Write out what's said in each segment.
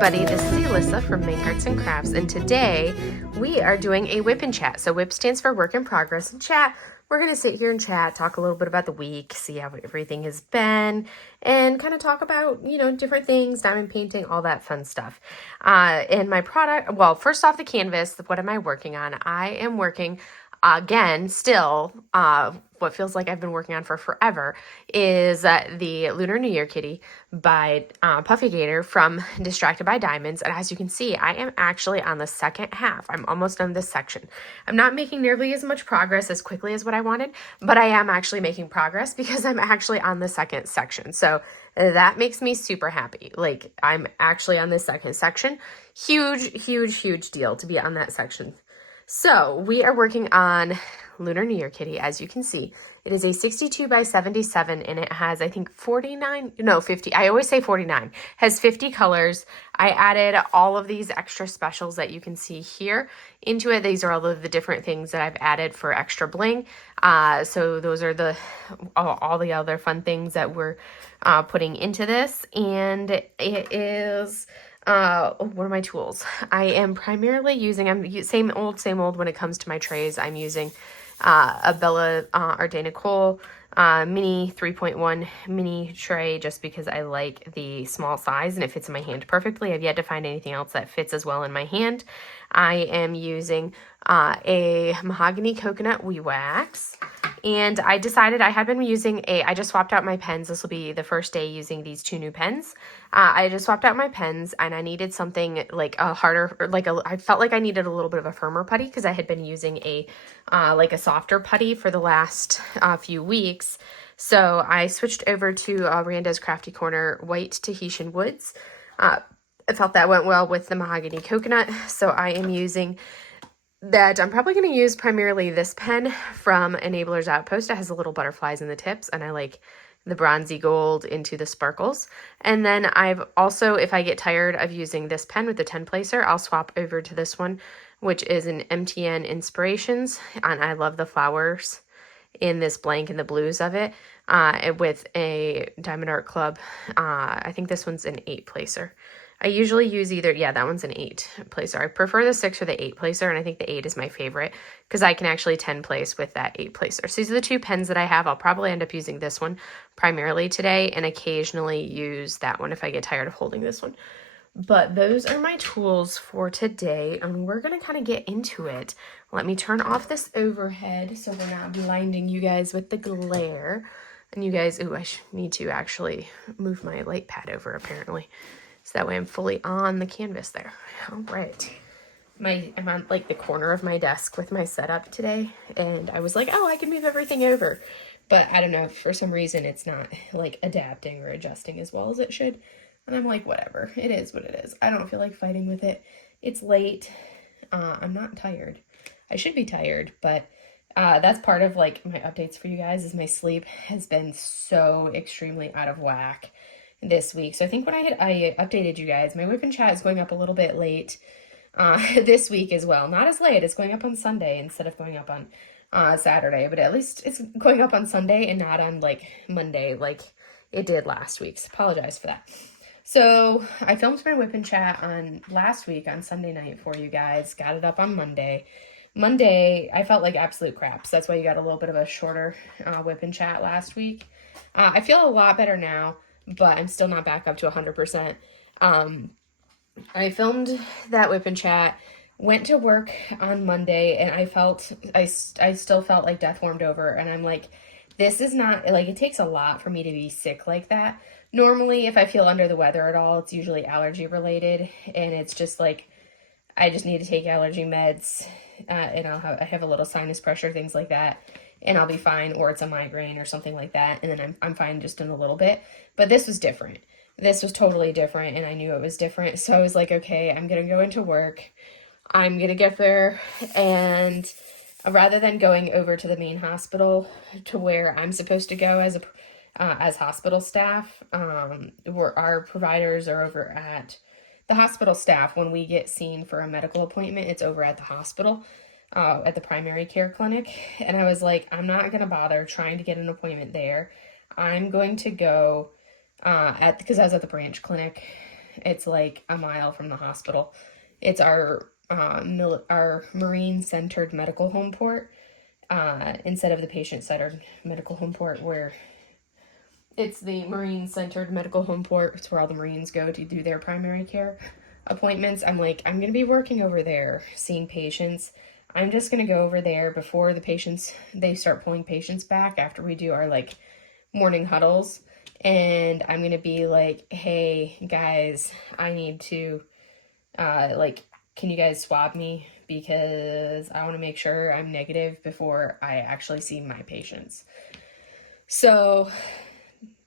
everybody, this is Alyssa from Make Arts and Crafts, and today we are doing a WIP and Chat. So WIP stands for Work in Progress, and Chat, we're going to sit here and chat, talk a little bit about the week, see how everything has been, and kind of talk about, different things, diamond painting, all that fun stuff. And my product, well, first off the canvas, what am I working on? I am working again, still, what feels like I've been working on for forever is the Lunar New Year Kitty by Puffy Gator from Distracted by Diamonds. And as you can see, I am actually on the second half. I'm almost done this section. I'm not making nearly as much progress as quickly as what I wanted, but I am actually making progress because I'm actually on the second section. So that makes me super happy. Like, I'm actually on the second section. Huge, huge, huge deal to be on that section. So we are working on Lunar New Year Kitty, as you can see. It is a 62 by 77 and it has, I think, 50. I always say 49. Has 50 colors. I added all of these extra specials that you can see here into it. These are all of the different things that I've added for extra bling. So those are all the other fun things that we're putting into this. And it is... what are my tools? I am primarily using, same old when it comes to my trays. I'm using a Bella Arte Nicole mini 3.1 mini tray just because I like the small size and it fits in my hand perfectly. I've yet to find anything else that fits as well in my hand. I am using a mahogany coconut wee wax. And I decided I had been using I just swapped out my pens. This will be the first day using these two new pens. I just swapped out my pens and I needed something like a harder, I felt like I needed a little bit of a firmer putty because I had been using a softer putty for the last few weeks. So I switched over to Randa's Crafty Corner White Tahitian Woods. I felt that went well with the mahogany coconut. So I am using that. I'm probably going to use primarily this pen from Enabler's Outpost. It has the little butterflies in the tips, and I like the bronzy gold into the sparkles. And then I've also, if I get tired of using this pen with the 10 placer, I'll swap over to this one, which is an MTN Inspirations, and I love the flowers in this blank and the blues of it, with a Diamond Art Club. I think this one's an 8 placer. I usually use either, that one's an 8 placer. I prefer the 6 or the 8 placer, and I think the 8 is my favorite because I can actually 10 place with that 8 placer. So these are the two pens that I have. I'll probably end up using this one primarily today and occasionally use that one if I get tired of holding this one. But those are my tools for today, and we're going to kind of get into it. Let me turn off this overhead so we're not blinding you guys with the glare. And you guys, I need to actually move my light pad over apparently. So that way I'm fully on the canvas there. All right. I'm on like the corner of my desk with my setup today. And I was like, I can move everything over. But I don't know, for some reason it's not like adapting or adjusting as well as it should. And I'm like, whatever, it is what it is. I don't feel like fighting with it. It's late. I'm not tired. I should be tired, but that's part of like my updates for you guys is my sleep has been so extremely out of whack this week. So I think when I updated you guys, my WIP and Chat is going up a little bit late this week as well. Not as late. It's going up on Sunday instead of going up on Saturday, but at least it's going up on Sunday and not on like Monday like it did last week. So apologize for that. So I filmed my WIP and Chat on last week on Sunday night for you guys. Got it up on Monday. Monday, I felt like absolute crap. So that's why you got a little bit of a shorter WIP and Chat last week. I feel a lot better now, but I'm still not back up to 100%. I filmed that WIP and Chat, went to work on Monday, and I still felt like death warmed over, and I'm like, this is not, like, it takes a lot for me to be sick like that. Normally, if I feel under the weather at all, it's usually allergy related, and it's just like, I just need to take allergy meds, and I have a little sinus pressure, things like that, and I'll be fine, or it's a migraine or something like that, and then I'm fine just in a little bit. But this was different. This was totally different, and I knew it was different, so I was like, okay, I'm going to go into work. I'm going to get there, and rather than going over to the main hospital to where I'm supposed to go as hospital staff, where our providers are over at the hospital staff. When we get seen for a medical appointment, it's over at the hospital. At the primary care clinic, and I was like, I'm not going to bother trying to get an appointment there. I'm going to go because I was at the branch clinic It's like a mile from the hospital. It's our Marine-centered medical home port, instead of the patient-centered medical home port, where it's the Marine-centered medical home port. It's where all the Marines go to do their primary care appointments. I'm like, I'm going to be working over there, seeing patients. I'm just going to go over there before they start pulling patients back after we do our, like, morning huddles. And I'm going to be like, hey, guys, I need to, can you guys swab me? Because I want to make sure I'm negative before I actually see my patients. So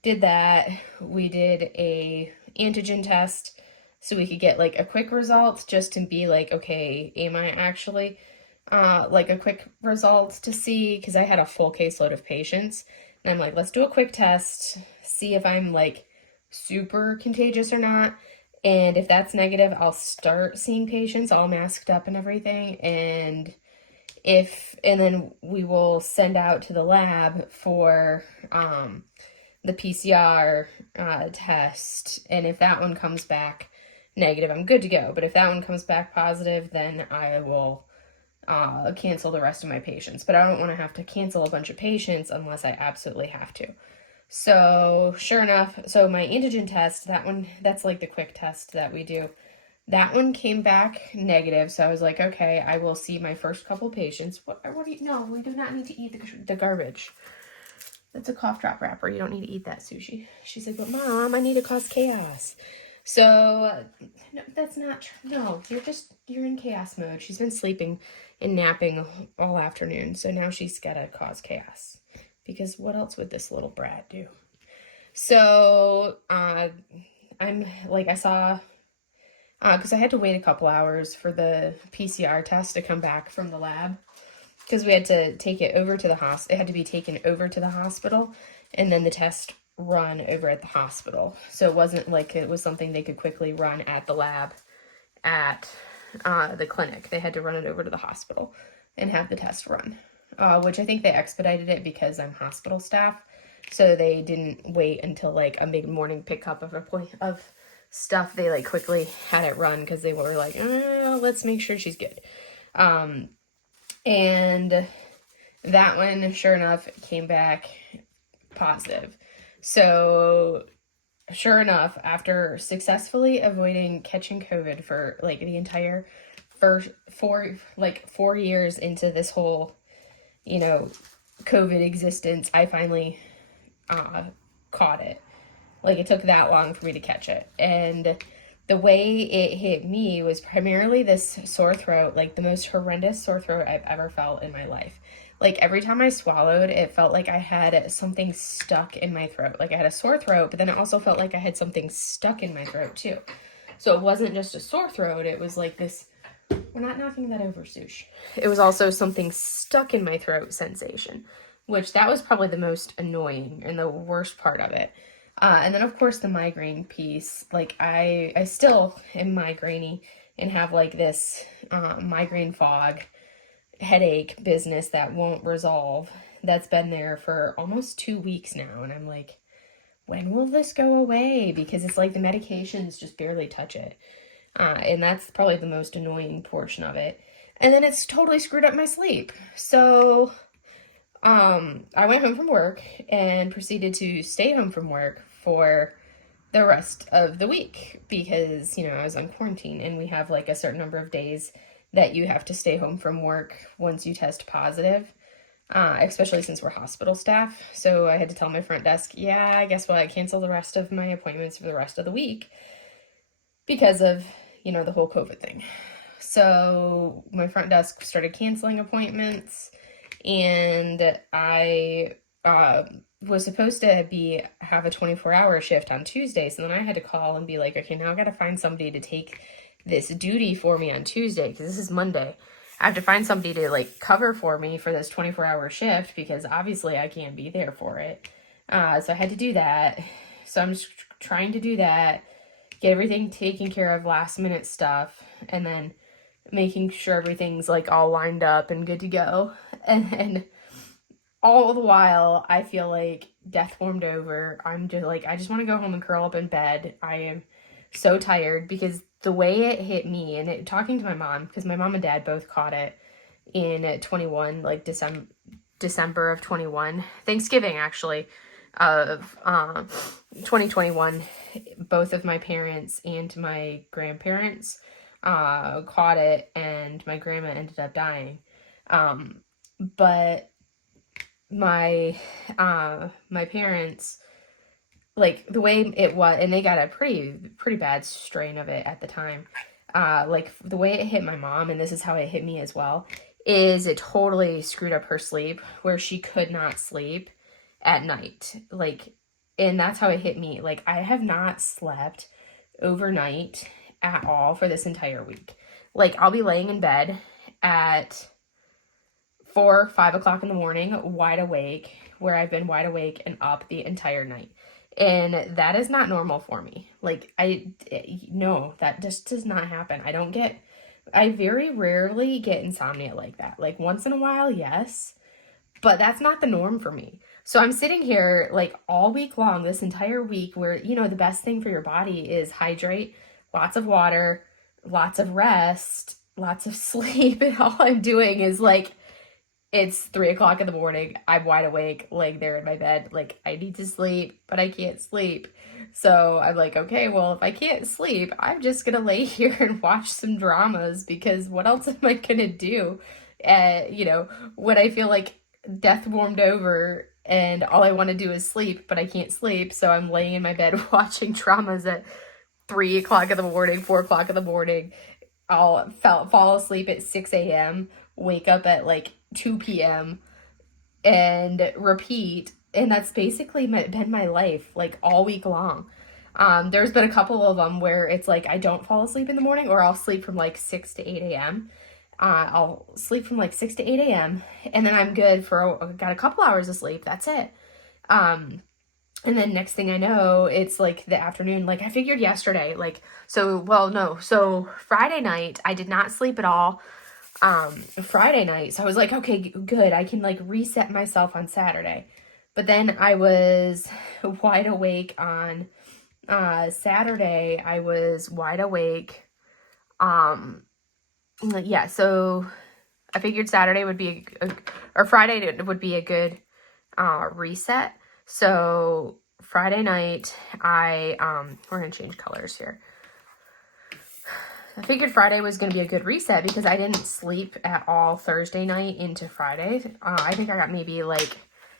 did that. We did a antigen test so we could get like a quick result, just to be like, okay, am I actually like a quick result to see, because I had a full caseload of patients, and I'm like, let's do a quick test, see if I'm like super contagious or not. And if that's negative, I'll start seeing patients all masked up and everything. And then we will send out to the lab for the PCR test. And if that one comes back negative, I'm good to go. But if that one comes back positive, then I will cancel the rest of my patients. But I don't want to have to cancel a bunch of patients unless I absolutely have to. So sure enough, so my antigen test, that's like the quick test that we do. That one came back negative. So I was like, okay, I will see my first couple patients. What do you, no, we do not need to eat the garbage. That's a cough drop wrapper. You don't need to eat that, Sushi. She's like, but Mom, I need to cause chaos. So, no, that's not true. No, you're in chaos mode. She's been sleeping and napping all afternoon. So now she's got to cause chaos. Because what else would this little brat do? So, I'm like, I saw, because I had to wait a couple hours for the PCR test to come back from the lab. Because we had to take it over to the hospital. It had to be taken over to the hospital, and then the test run over at the hospital. So it wasn't like it was something they could quickly run at the lab at the clinic. They had to run it over to the hospital and have the test run, which I think they expedited it because I'm hospital staff. So they didn't wait until like a mid-morning pickup of stuff. They like quickly had it run because they were like, oh, let's make sure she's good. And that one, sure enough, came back positive. So, sure enough, after successfully avoiding catching COVID for like the entire first 4 years into this whole, COVID existence, I finally caught it. Like, it took that long for me to catch it. And the way it hit me was primarily this sore throat, like the most horrendous sore throat I've ever felt in my life. Like every time I swallowed, it felt like I had something stuck in my throat. Like I had a sore throat, but then it also felt like I had something stuck in my throat too. So it wasn't just a sore throat. It was like this, we're not knocking that over, Sush. It was also something stuck in my throat sensation, which that was probably the most annoying and the worst part of it. And then, of course, the migraine piece. Like, I still am migraine-y and have, like, this migraine fog headache business that won't resolve. That's been there for almost 2 weeks now. And I'm like, when will this go away? Because it's like the medications just barely touch it. And that's probably the most annoying portion of it. And then it's totally screwed up my sleep. So I went home from work and proceeded to stay home from work for the rest of the week because, I was on quarantine and we have like a certain number of days that you have to stay home from work once you test positive, especially since we're hospital staff. So I had to tell my front desk, yeah, guess what? I canceled the rest of my appointments for the rest of the week because of, the whole COVID thing. So my front desk started canceling appointments. And I was supposed to have a 24-hour shift on Tuesday. So then I had to call and be like, okay, now I got to find somebody to take this duty for me on Tuesday because this is Monday. I have to find somebody to like cover for me for this 24-hour shift because obviously I can't be there for it. So I had to do that. So I'm just trying to do that, get everything taken care of, last minute stuff, and then making sure everything's like all lined up and good to go. And all the while, I feel like death warmed over. I'm just like, I just want to go home and curl up in bed. I am so tired because the way it hit me, and talking to my mom, because my mom and dad both caught it in 21, like December of 21, Thanksgiving actually, of 2021, both of my parents and my grandparents caught it, and my grandma ended up dying. But my parents, like the way it was, and they got a pretty bad strain of it at the time. Like the way it hit my mom, and this is how it hit me as well, is it totally screwed up her sleep, where she could not sleep at night. Like, and that's how it hit me. Like, I have not slept overnight at all for this entire week. Like, I'll be laying in bed at 5 o'clock in the morning, wide awake, where I've been wide awake and up the entire night. And that is not normal for me. Like, no, that just does not happen. I very rarely get insomnia like that. Like, once in a while, yes, but that's not the norm for me. So I'm sitting here like all week long, this entire week, where, you know, the best thing for your body is hydrate, lots of water, lots of rest, lots of sleep. And all I'm doing is like, it's 3 o'clock in the morning. I'm wide awake, laying there in my bed. Like, I need to sleep, but I can't sleep. So I'm like, okay, well, if I can't sleep, I'm just going to lay here and watch some dramas, because what else am I going to do? You know, when I feel like death warmed over and all I want to do is sleep, but I can't sleep. So I'm laying in my bed watching dramas at 3 o'clock in the morning, 4 o'clock in the morning. I'll fall asleep at 6 a.m., wake up at like 2 p.m. and repeat. And that's basically been my life, like all week long. There's been a couple of them where it's like I don't fall asleep in the morning, or I'll sleep from like 6 to 8 a.m. I'll sleep from like 6 to 8 a.m. and then I'm good for, got a couple hours of sleep. That's it. And then next thing I know, it's like the afternoon. Like I figured yesterday, like, so Friday night, I did not sleep at all. Friday night. So I was like, okay, good. I can like reset myself on Saturday. But then I was wide awake on, Saturday. I was wide awake. Yeah, so I figured Saturday would be or Friday would be a good, reset. So Friday night, we're going to change colors here. I figured Friday was going to be a good reset because I didn't sleep at all Thursday night into Friday. I think I got maybe like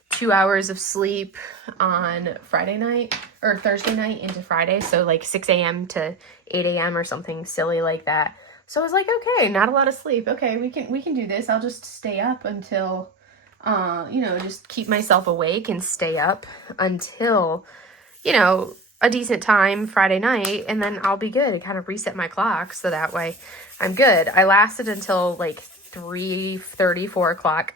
2 hours of sleep on Friday night or Thursday night into Friday. So like 6 a.m. to 8 a.m. or something silly like that. So I was like, okay, not a lot of sleep. Okay, we can do this. I'll just stay up until, just keep myself awake and stay up until, a decent time Friday night, and then I'll be good and kind of reset my clock so that way I'm good. I lasted until like 3:30, 4 o'clock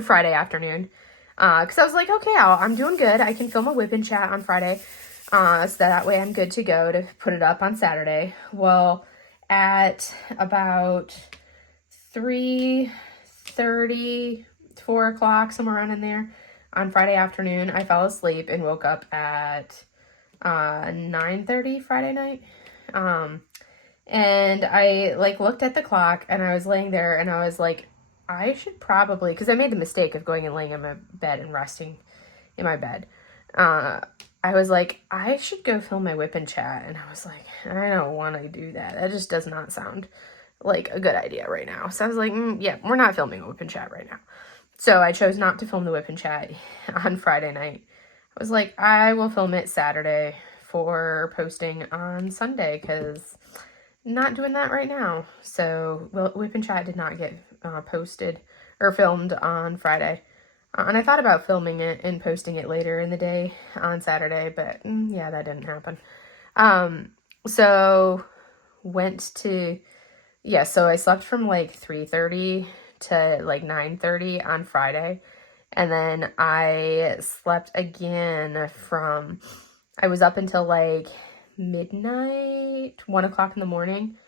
Friday afternoon, because I was like, okay, I'm doing good. I can film a WIP and Chat on Friday, so that way I'm good to go to put it up on Saturday. Well, at about 3:30, 4 o'clock, somewhere around in there, on Friday afternoon, I fell asleep and woke up at 9:30 Friday night. And I like looked at the clock and I was laying there and I was like, I should probably, because I made the mistake of going and laying in my bed and resting in my bed. I was like, I should go film my WIP and Chat. And I was like, I don't want to do that. That just does not sound like a good idea right now. So I was like, yeah, we're not filming a WIP and Chat right now. So I chose not to film the WIP and Chat on Friday night. I was like, I will film it Saturday for posting on Sunday, because not doing that right now. So WIP and Chat did not get posted or filmed on Friday. And I thought about filming it and posting it later in the day on Saturday, but yeah, that didn't happen. So I slept from like 3:30 to like 9:30 on Friday. And then I slept again I was up until like midnight, 1 o'clock in the morning,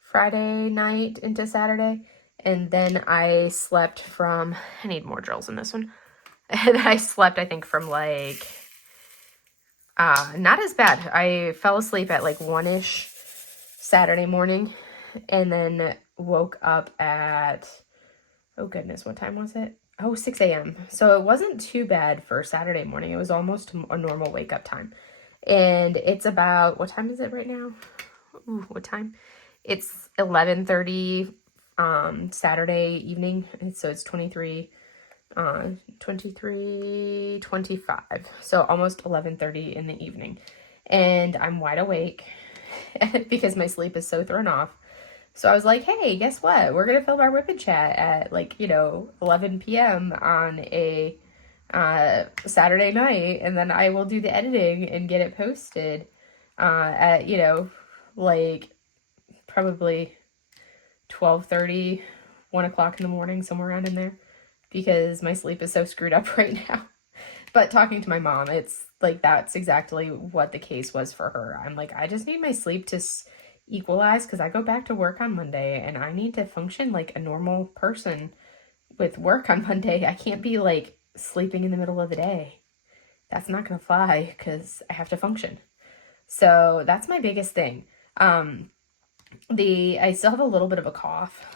Friday night into Saturday. And then I slept I need more drills in this one. And I slept, I think, from like Not as bad. I fell asleep at like 1-ish Saturday morning and then woke up at, oh goodness, what time was it? Oh, 6 a.m. So it wasn't too bad for Saturday morning. It was almost a normal wake up time. And it's about, what time is it right now? Ooh, what time? It's 11:30 Saturday evening. And so it's 23:25. So almost 11:30 in the evening. And I'm wide awake because my sleep is so thrown off. So I was like, hey, guess what? We're going to film our WIP and Chat at 11 p.m. on a Saturday night. And then I will do the editing and get it posted at, probably 12:30, 1 o'clock in the morning, somewhere around in there. Because my sleep is so screwed up right now. But talking to my mom, it's like that's exactly what the case was for her. I'm like, I just need my sleep to equalize because I go back to work on Monday and I need to function like a normal person with work on Monday. I can't be like sleeping in the middle of the day. That's not going to fly because I have to function. So that's my biggest thing. I still have a little bit of a cough.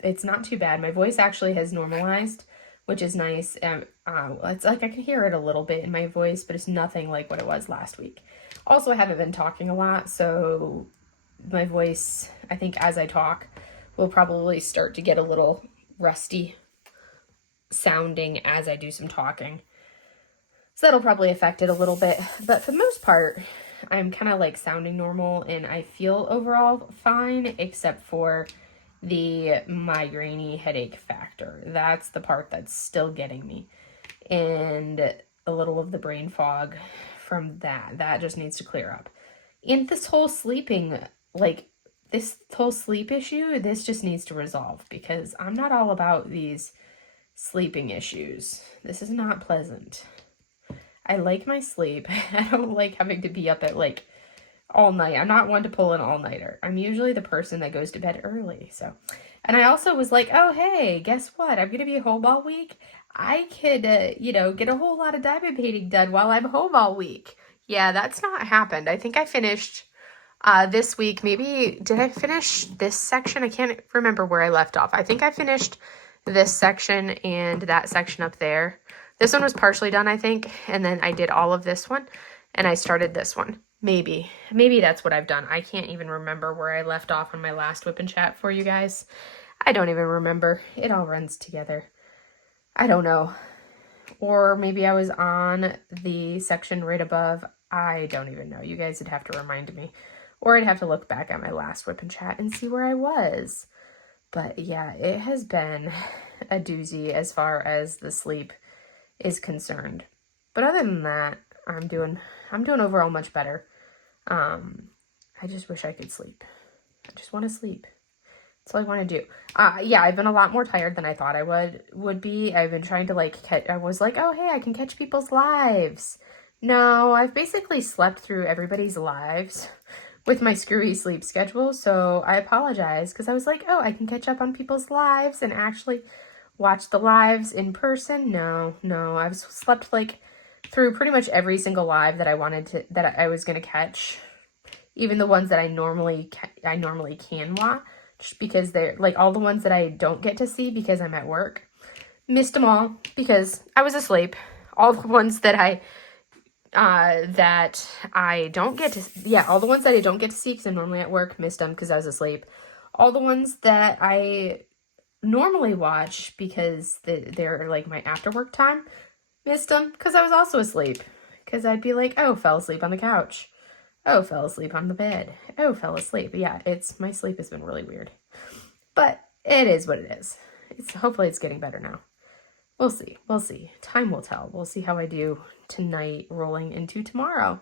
It's not too bad. My voice actually has normalized, which is nice. It's like I can hear it a little bit in my voice, but it's nothing like what it was last week. Also, I haven't been talking a lot, so my voice, I think as I talk, will probably start to get a little rusty sounding as I do some talking. So that'll probably affect it a little bit. But for the most part, I'm kind of like sounding normal and I feel overall fine, except for the migraine headache factor. That's the part that's still getting me. And a little of the brain fog from that just needs to clear up. And this whole sleeping, this whole sleep issue, this just needs to resolve because I'm not all about these sleeping issues. This is not pleasant. I like my sleep. I don't like having to be up at all night. I'm not one to pull an all-nighter. I'm usually the person that goes to bed early. So, and I also was like, oh, hey, guess what? I'm going to be home all week. I could, get a whole lot of diamond painting done while I'm home all week. Yeah, that's not happened. I think I finished this week. Maybe, did I finish this section? I can't remember where I left off. I think I finished this section and that section up there. This one was partially done, I think. And then I did all of this one and I started this one. Maybe that's what I've done. I can't even remember where I left off on my last WIP and Chat for you guys. I don't even remember. It all runs together. I don't know. Or maybe I was on the section right above. I don't even know. You guys would have to remind me. Or I'd have to look back at my last WIP and Chat and see where I was. But yeah, it has been a doozy as far as the sleep is concerned. But other than that, I'm doing overall much better. I just wish I could sleep. I just want to sleep. That's all I want to do. Yeah, I've been a lot more tired than I thought I would be. I've been trying to I was like, oh, hey, I can catch people's lives. No, I've basically slept through everybody's lives with my screwy sleep schedule. So I apologize because I was like, oh, I can catch up on people's lives and actually watch the lives in person. No, I've slept through pretty much every single live that I was going to catch. Even the ones that I normally can watch because they're all the ones that I don't get to see because I'm at work. Missed them all because I was asleep. All the ones that I don't get to, all the ones that I don't get to see because I'm normally at work, missed them because I was asleep. All the ones that I normally watch because they're my after work time, missed them because I was also asleep. Because I'd be like, oh, fell asleep on the couch. Oh, fell asleep on the bed. Oh, fell asleep. Yeah, my sleep has been really weird. But it is what it is. Hopefully it's getting better now. We'll see. Time will tell. We'll see how I do tonight rolling into tomorrow.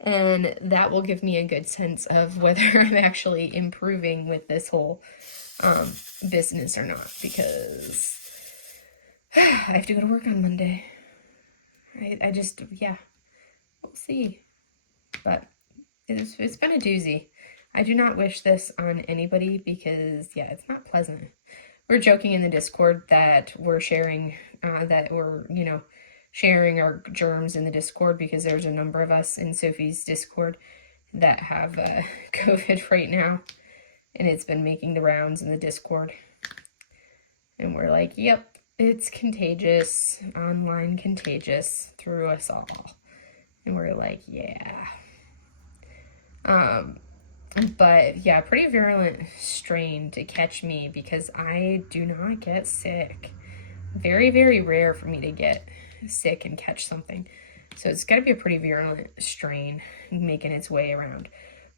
And that will give me a good sense of whether I'm actually improving with this whole business or not. Because I have to go to work on Monday. We'll see. But it's been a doozy. I do not wish this on anybody because, it's not pleasant. We're joking in the Discord that we're sharing, that we're, sharing our germs in the Discord, because there's a number of us in Sophie's Discord that have COVID right now, and it's been making the rounds in the Discord. And we're like, yep, it's contagious, online contagious through us all. And we're like, yeah. But yeah, pretty virulent strain to catch me, because I do not get sick. Very, very rare for me to get sick and catch something. So it's got to be a pretty virulent strain making its way around.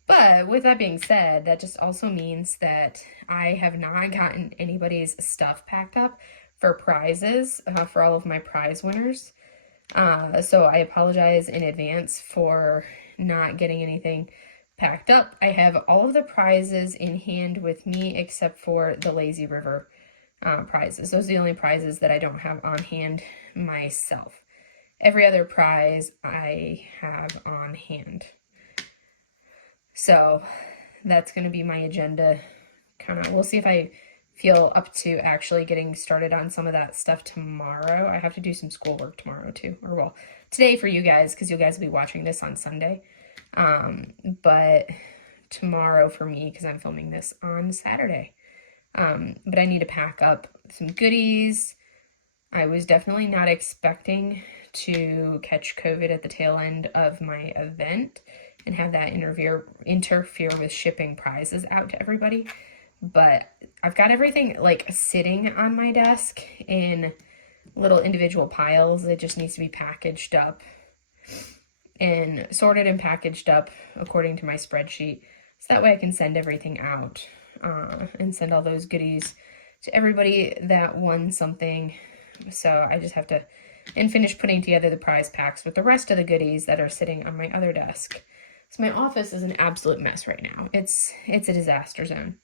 But with that being said, that just also means that I have not gotten anybody's stuff packed up for prizes, for all of my prize winners. So I apologize in advance for not getting anything packed up. I have all of the prizes in hand with me except for the Lazy River prizes. Those are the only prizes that I don't have on hand myself. Every other prize I have on hand. So that's going to be my agenda. We'll see if I feel up to actually getting started on some of that stuff tomorrow. I have to do some schoolwork tomorrow too, or well, today for you guys, because you guys will be watching this on Sunday. But tomorrow for me, because I'm filming this on Saturday. But I need to pack up some goodies. I was definitely not expecting to catch COVID at the tail end of my event and have that interfere with shipping prizes out to everybody. But I've got everything like sitting on my desk in little individual piles. It just needs to be packaged up and sorted and packaged up according to my spreadsheet. So that way I can send everything out and send all those goodies to everybody that won something. So I just have to finish putting together the prize packs with the rest of the goodies that are sitting on my other desk. So my office is an absolute mess right now. It's a disaster zone.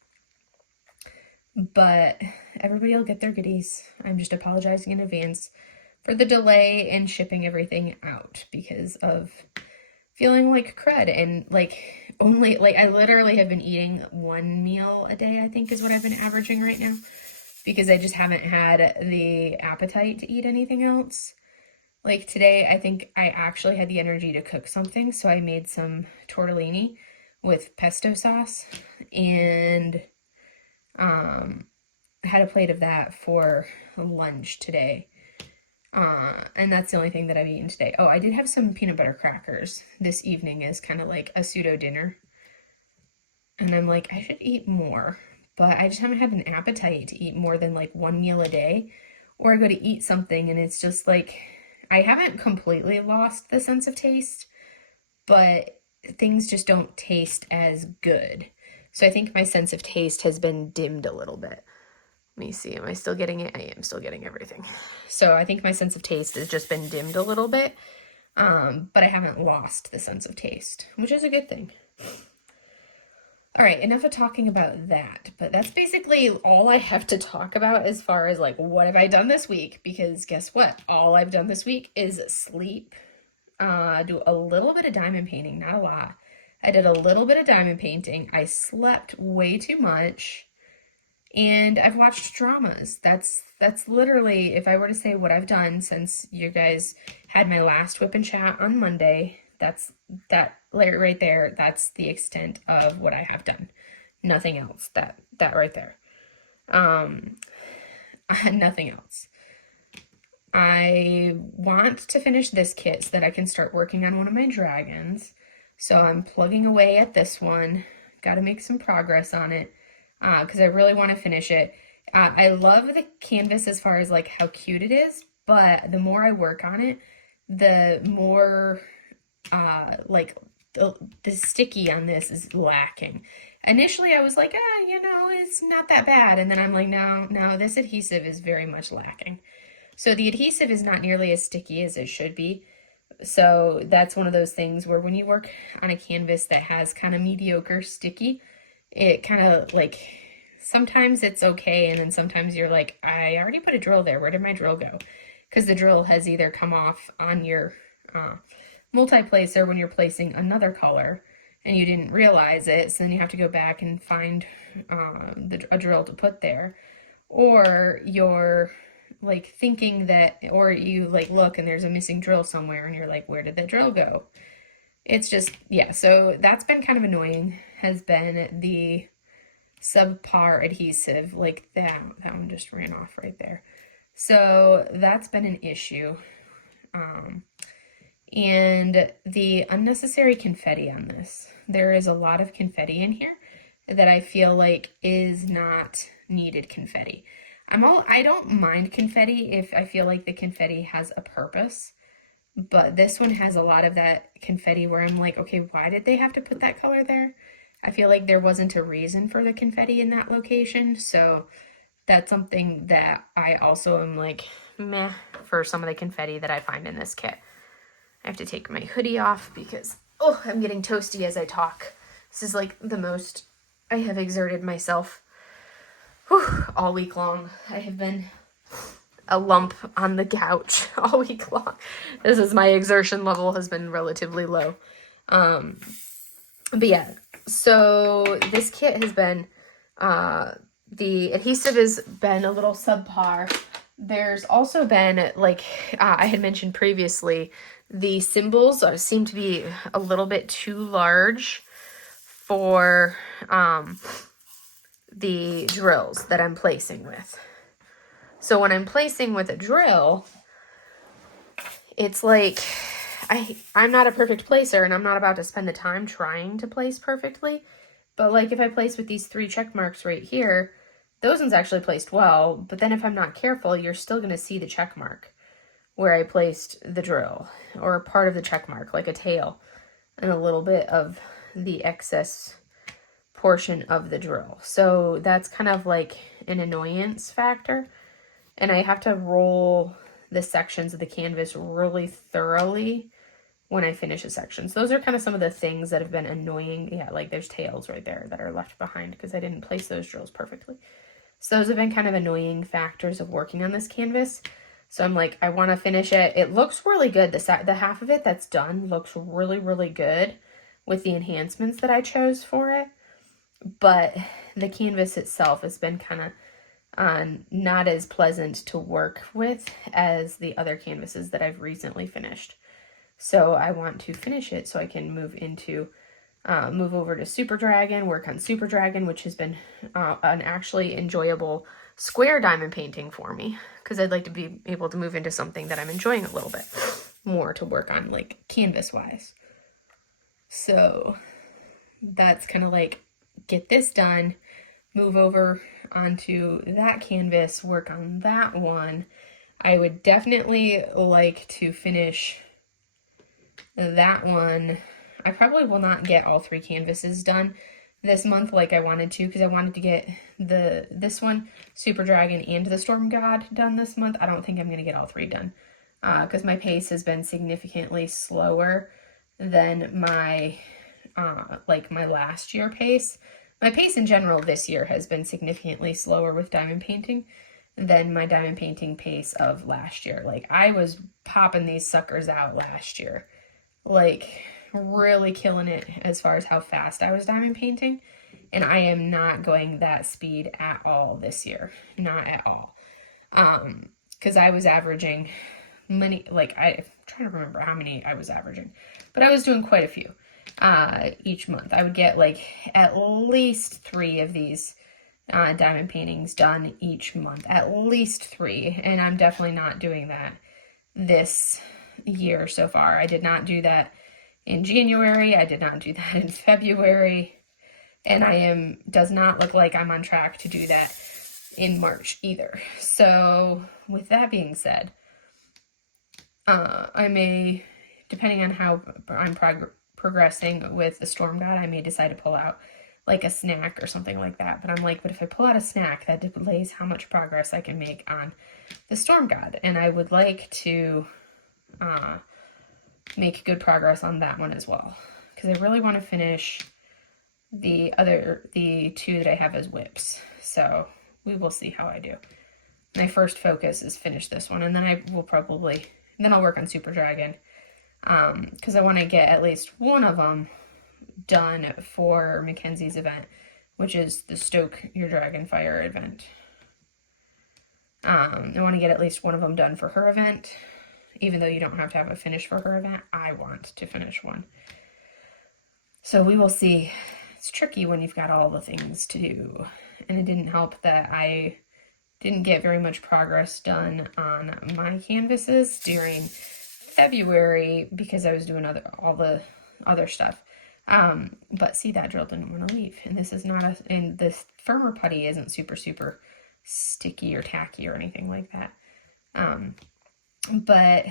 But everybody will get their goodies. I'm just apologizing in advance for the delay in shipping everything out because of feeling like crud and I literally have been eating one meal a day, I think is what I've been averaging right now, because I just haven't had the appetite to eat anything else. Like today, I think I actually had the energy to cook something, so I made some tortellini with pesto sauce, and I had a plate of that for lunch today. And that's the only thing that I've eaten today. Oh, I did have some peanut butter crackers this evening as kind of like a pseudo dinner. And I'm like, I should eat more, but I just haven't had an appetite to eat more than like one meal a day. Or I go to eat something and it's just like, I haven't completely lost the sense of taste, but things just don't taste as good. So I think my sense of taste has been dimmed a little bit. Let me see, am I still getting it? I am still getting everything. So I think my sense of taste has just been dimmed a little bit, but I haven't lost the sense of taste, which is a good thing. All right, enough of talking about that, but that's basically all I have to talk about as far as like, what have I done this week? Because guess what? All I've done this week is sleep, do a little bit of diamond painting, not a lot. I did a little bit of diamond painting. I slept way too much. And I've watched dramas. That's literally, if I were to say what I've done since you guys had my last WIP and Chat on Monday, that right there, that's the extent of what I have done. Nothing else. That right there. Nothing else. I want to finish this kit so that I can start working on one of my dragons. So I'm plugging away at this one. Got to make some progress on it. Because I really want to finish it. I love the canvas as far as like how cute it is, but the more I work on it, the more like the sticky on this is lacking. Initially I was like, it's not that bad, and then I'm like, no, this adhesive is very much lacking. So the adhesive is not nearly as sticky as it should be. So that's one of those things where when you work on a canvas that has kind of mediocre sticky, it kind of like, sometimes it's okay, and then sometimes you're like, I already put a drill there. Where did my drill go? Because the drill has either come off on your multi-placer when you're placing another color, and you didn't realize it, so then you have to go back and find a drill to put there, or your like thinking that, or you like look and there's a missing drill somewhere and you're like, where did that drill go? It's just, yeah, so that's been kind of annoying, has been the subpar adhesive, like that one just ran off right there. So that's been an issue. And the unnecessary confetti on this. There is a lot of confetti in here that I feel like is not needed confetti. I don't mind confetti if I feel like the confetti has a purpose, but this one has a lot of that confetti where I'm like, okay, why did they have to put that color there? I feel like there wasn't a reason for the confetti in that location, so that's something that I also am like, meh, for some of the confetti that I find in this kit. I have to take my hoodie off because, oh, I'm getting toasty as I talk. This is like the most I have exerted myself all week long. I have been a lump on the couch all week long. This is my exertion level has been relatively low. But yeah, so this kit has been, the adhesive has been a little subpar. There's also been, like I had mentioned previously, the symbols seem to be a little bit too large for the drills that I'm placing with. So when I'm placing with a drill, it's like I'm not a perfect placer and I'm not about to spend the time trying to place perfectly. But like if I place with these 3 check marks right here, those ones actually placed well. But then if I'm not careful, you're still going to see the check mark where I placed the drill, or part of the check mark, like a tail, and a little bit of the excess portion of the drill. So that's kind of like an annoyance factor. And I have to roll the sections of the canvas really thoroughly when I finish a section. So those are kind of some of the things that have been annoying. Yeah, like there's tails right there that are left behind because I didn't place those drills perfectly. So those have been kind of annoying factors of working on this canvas. So I'm like, I want to finish it. It looks really good. The half of it that's done looks really, really good with the enhancements that I chose for it. But the canvas itself has been kind of not as pleasant to work with as the other canvases that I've recently finished. So I want to finish it so I can move over to Super Dragon, work on Super Dragon, which has been an actually enjoyable square diamond painting for me, because I'd like to be able to move into something that I'm enjoying a little bit more to work on, like canvas wise. So that's kind of like, get this done, move over onto that canvas, work on that one. I would definitely like to finish that one. I probably will not get all 3 canvases done this month like I wanted to, because I wanted to get this one, Super Dragon, and the Storm God done this month. I don't think I'm going to get all 3 done because my pace has been significantly slower than my my last year pace. My pace in general this year has been significantly slower with diamond painting than my diamond painting pace of last year. Like I was popping these suckers out last year, like really killing it as far as how fast I was diamond painting, and I am not going that speed at all this year, not at all. Because I was averaging I'm trying to remember how many I was averaging, but I was doing quite a few each month. I would get like at least 3 of these diamond paintings done each month, at least 3, and I'm definitely not doing that this year so far. I did not do that in January. I did not do that in February. And does not look like I'm on track to do that in March either. So with that being said, I may, depending on how I'm progressing with the Storm God, I may decide to pull out like a snack or something like that. But I'm like, but if I pull out a snack, that delays how much progress I can make on the Storm God. And I would like to make good progress on that one as well, because I really want to finish the 2 that I have as WIPs. So we will see how I do. My first focus is finish this one, and then I'll work on Super Dragon, because I want to get at least one of them done for Mackenzie's event, which is the Stoke Your Dragon Fire event. I want to get at least one of them done for her event. Even though you don't have to have a finish for her event, I want to finish one. So we will see. It's tricky when you've got all the things to do. And it didn't help that I didn't get very much progress done on my canvases during February because I was doing all the other stuff. But see, that drill didn't want to leave. And this is not and this firmer putty isn't super sticky or tacky or anything like that. But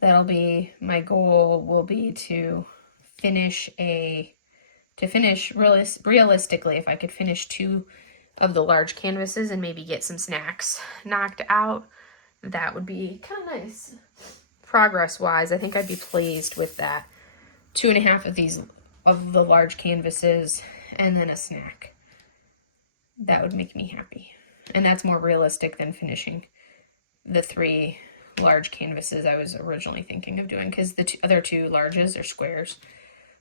that'll be, my goal will be to finish realistically, if I could finish 2 of the large canvases and maybe get some snacks knocked out, that would be kind of nice. Progress wise, I think I'd be pleased with that. 2.5 of the large canvases and then a snack. That would make me happy. And that's more realistic than finishing the 3 large canvases I was originally thinking of doing, because the other 2 larges are squares.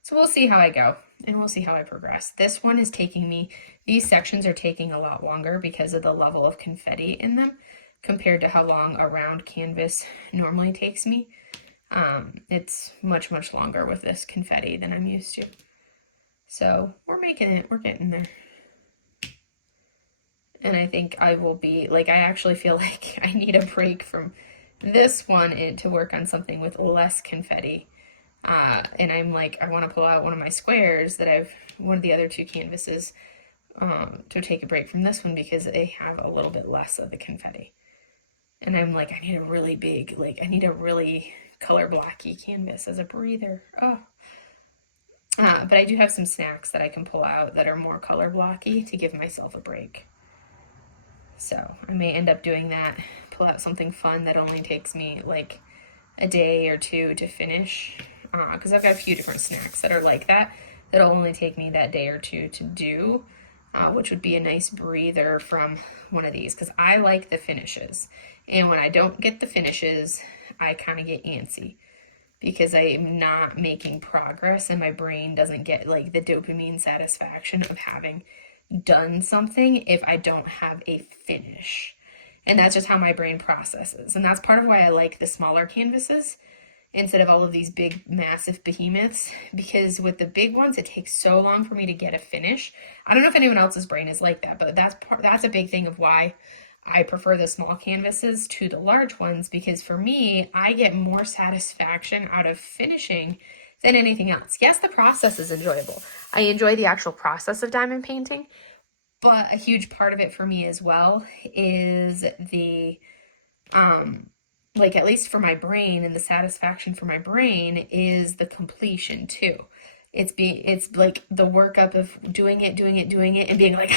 So we'll see how I go, and we'll see how I progress. This one is taking me, these sections are taking a lot longer because of the level of confetti in them compared to how long a round canvas normally takes me. It's much longer with this confetti than I'm used to. So we're making it, we're getting there. And I think I will be, like, I actually feel like I need a break from this one to work on something with less confetti. And I'm like, I want to pull out one of my squares that one of the other 2 canvases, to take a break from this one because they have a little bit less of the confetti. And I'm like, I need a really big, I need a really color blocky canvas as a breather. Oh. But I do have some snacks that I can pull out that are more color blocky to give myself a break. So I may end up doing that, pull out something fun that only takes me like a day or 2 to finish, because I've got a few different snacks that are like that, that'll only take me that day or 2 to do, which would be a nice breather from one of these, because I like the finishes. And when I don't get the finishes, I kind of get antsy because I'm not making progress and my brain doesn't get like the dopamine satisfaction of having done something if I don't have a finish. And that's just how my brain processes. And that's part of why I like the smaller canvases instead of all of these big, massive behemoths, because with the big ones, it takes so long for me to get a finish. I don't know if anyone else's brain is like that, but that's a big thing of why I prefer the small canvases to the large ones, because for me, I get more satisfaction out of finishing than anything else. Yes, the process is enjoyable. I enjoy the actual process of diamond painting, but a huge part of it for me as well is the, at least for my brain, and the satisfaction for my brain is the completion too. It's like the workup of doing it, and being like,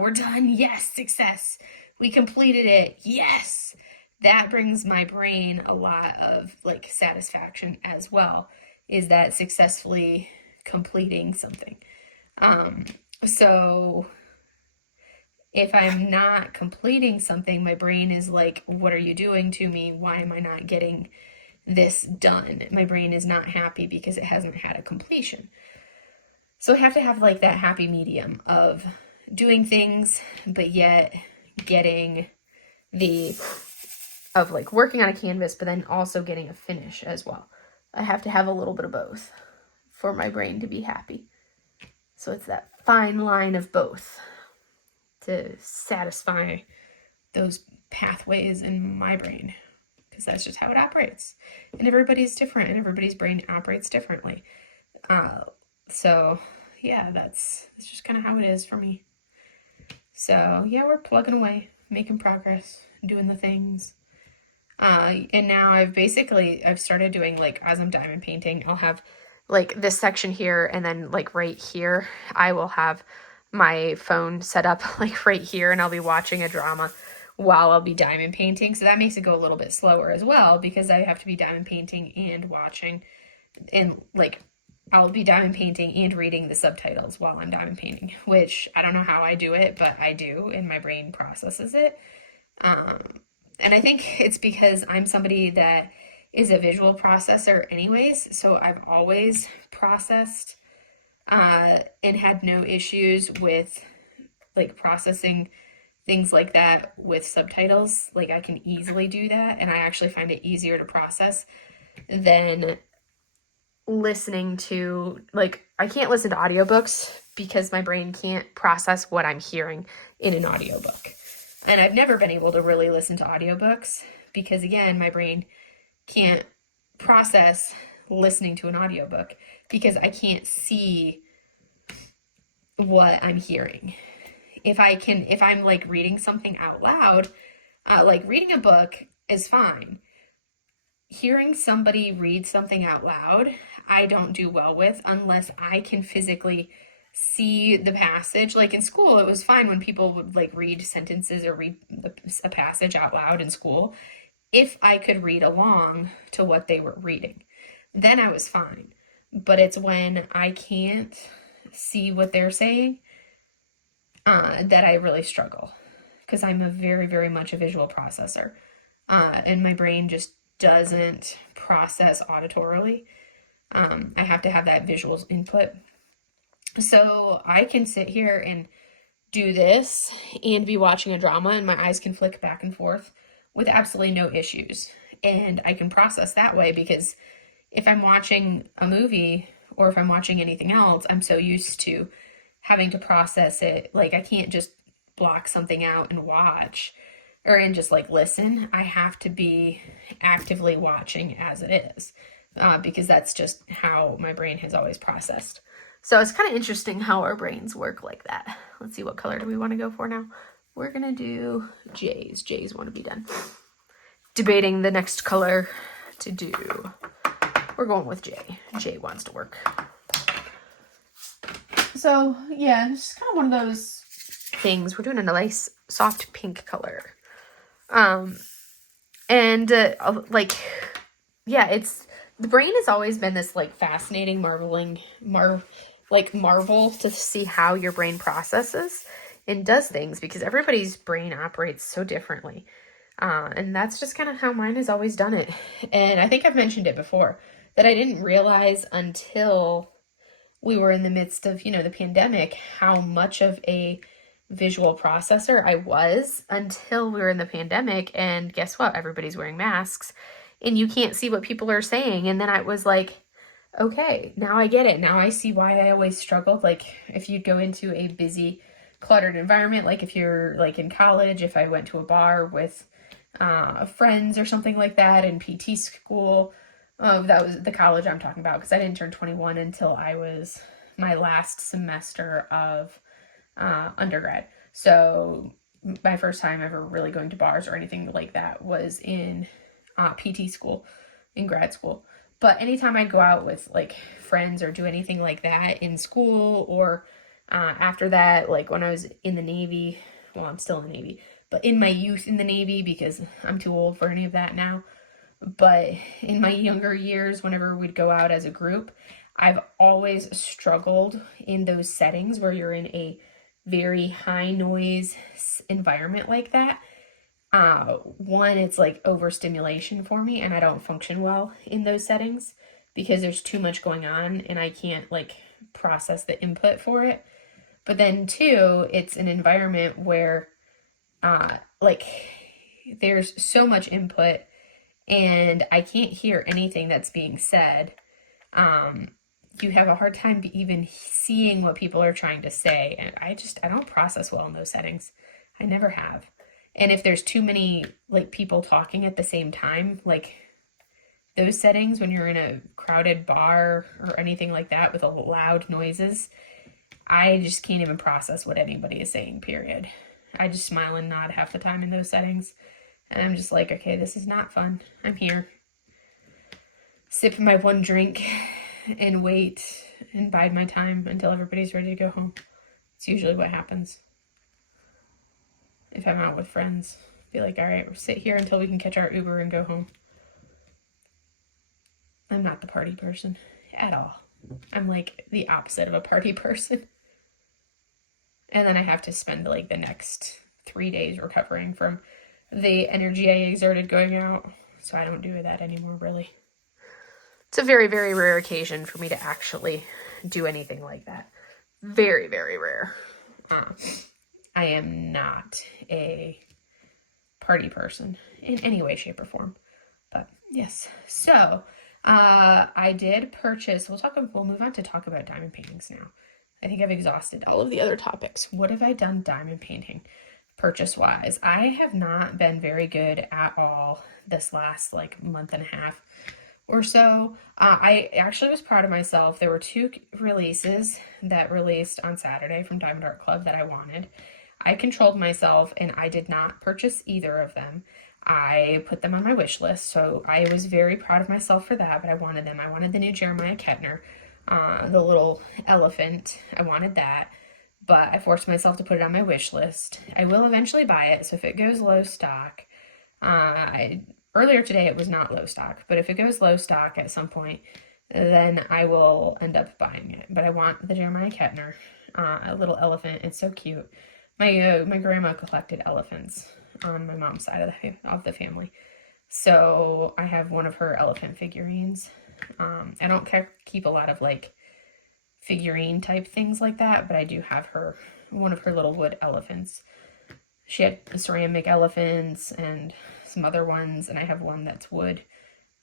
we're done. Yes, success. We completed it. Yes. That brings my brain a lot of satisfaction as well, is that successfully completing something. So if I'm not completing something, my brain is like, what are you doing to me? Why am I not getting this done? My brain is not happy because it hasn't had a completion. So I have to have that happy medium of doing things, but yet getting working on a canvas, but then also getting a finish as well. I have to have a little bit of both for my brain to be happy. So it's that fine line of both to satisfy those pathways in my brain, because that's just how it operates. And everybody's different, and everybody's brain operates differently. So yeah, that's just kind of how it is for me. So yeah, we're plugging away, making progress, doing the things. And now I've started doing, as I'm diamond painting, I'll have this section here, and then right here, I will have my phone set up right here, and I'll be watching a drama while I'll be diamond painting. So that makes it go a little bit slower as well, because I have to be diamond painting and watching, and I'll be diamond painting and reading the subtitles while I'm diamond painting, which I don't know how I do it, but I do, and my brain processes it. And I think it's because I'm somebody that is a visual processor anyways, so I've always processed and had no issues with processing things like that with subtitles. Like I can easily do that, and I actually find it easier to process than listening to, like, I can't listen to audiobooks because my brain can't process what I'm hearing in an audiobook. And I've never been able to really listen to audiobooks because, again, my brain can't process listening to an audiobook because I can't see what I'm hearing. If I'm like reading something out loud, like reading a book is fine. Hearing somebody read something out loud, I don't do well with unless I can physically see the passage. Like in school, it was fine when people would like read sentences or read a passage out loud in school. If I could read along to what they were reading, then I was fine. But it's when I can't see what they're saying that I really struggle, because I'm a very, very much a visual processor. And my brain just doesn't process auditorily. I have to have that visual input. So I can sit here and do this and be watching a drama, and my eyes can flick back and forth with absolutely no issues. And I can process that way, because if I'm watching a movie or if I'm watching anything else, I'm so used to having to process it. Like I can't just block something out and watch and just like listen. I have to be actively watching as it is, because that's just how my brain has always processed. So it's kind of interesting how our brains work like that. Let's see, what color do we want to go for now? We're going to do J's. J's want to be done. Debating the next color to do. We're going with J. J wants to work. So, yeah, it's just kind of one of those things. We're doing a nice soft pink color. Yeah, the brain has always been this like fascinating, marvel to see how your brain processes and does things, because everybody's brain operates so differently. And that's just kind of how mine has always done it. And I think I've mentioned it before, that I didn't realize until we were in the midst of, the pandemic, how much of a visual processor I was, until we were in the pandemic. And guess what? Everybody's wearing masks and you can't see what people are saying. And then I was like, okay, now I get it. Now I see why I always struggled. Like if you'd go into a busy, cluttered environment, like if you're like in college, if I went to a bar with friends or something like that in PT school, that was the college I'm talking about, because I didn't turn 21 until I was my last semester of undergrad. So my first time ever really going to bars or anything like that was in PT school, in grad school. But anytime I go out with like friends or do anything like that in school, or after that, like when I was in the Navy, well, I'm still in the Navy, but in my youth in the Navy, because I'm too old for any of that now. But in my younger years, whenever we'd go out as a group, I've always struggled in those settings where you're in a very high noise environment like that. One, it's like overstimulation for me, and I don't function well in those settings because there's too much going on and I can't like process the input for it. But then two, it's an environment where like there's so much input and I can't hear anything that's being said. You have a hard time even seeing what people are trying to say. And I don't process well in those settings. I never have. And if there's too many like people talking at the same time, like those settings when you're in a crowded bar or anything like that with loud noises, I just can't even process what anybody is saying, period. I just smile and nod half the time in those settings. And I'm just like, okay, this is not fun. I'm here. Sip my one drink and wait and bide my time until everybody's ready to go home. It's usually what happens. If I'm out with friends, be like, all right, we'll sit here until we can catch our Uber and go home. I'm not the party person at all. I'm like the opposite of a party person. And then I have to spend like the next 3 days recovering from the energy I exerted going out. So I don't do that anymore, really. It's a very, very rare occasion for me to actually do anything like that. Very, very rare. I am not a party person in any way, shape, or form. But yes, so I did purchase. We'll move on to talk about diamond paintings now. I think I've exhausted all of the other topics. What have I done diamond painting purchase wise? I have not been very good at all this last like month and a half or so. I actually was proud of myself. There were 2 releases that released on Saturday from Diamond Art Club that I wanted. I controlled myself and I did not purchase either of them. I put them on my wish list, so I was very proud of myself for that, but I wanted them. I wanted the new Jeremiah Kettner, the little elephant. I wanted that, but I forced myself to put it on my wish list. I will eventually buy it, so if it goes low stock, earlier today it was not low stock, but if it goes low stock at some point, then I will end up buying it. But I want the Jeremiah Kettner, a little elephant. It's so cute. My grandma collected elephants on my mom's side of the family. So I have one of her elephant figurines. I don't keep a lot of like figurine type things like that, but I do have one of her little wood elephants. She had ceramic elephants and some other ones, and I have one that's wood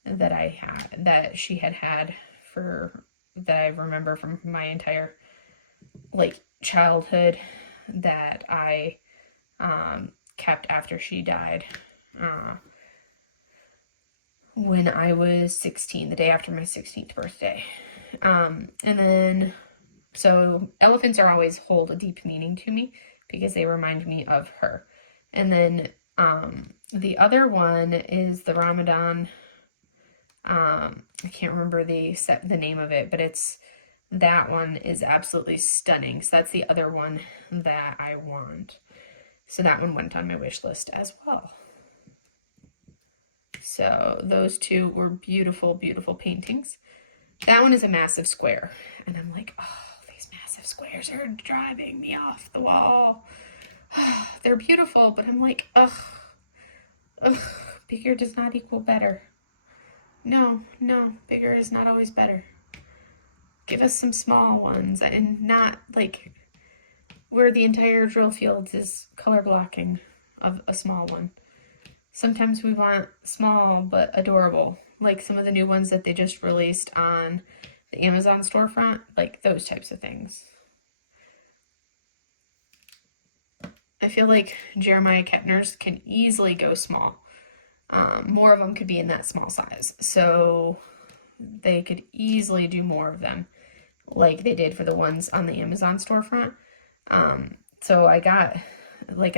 that she had that I remember from my entire like childhood that I kept after she died when I was 16, the day after my 16th birthday. And then, so elephants always hold a deep meaning to me because they remind me of her. And then the other one is the Ramadan. I can't remember the name of it, but that one is absolutely stunning. So that's the other one that I want. So that one went on my wish list as well. So those 2 were beautiful, beautiful paintings. That one is a massive square. And I'm like, oh, these massive squares are driving me off the wall. They're beautiful, but I'm like, ugh, bigger does not equal better. No, bigger is not always better. Give us some small ones, and not like where the entire drill field is color blocking of a small one. Sometimes we want small but adorable, like some of the new ones that they just released on the Amazon storefront, like those types of things. I feel like Jeremiah Kettner's can easily go small. More of them could be in that small size, so they could easily do more of them like they did for the ones on the Amazon storefront. So I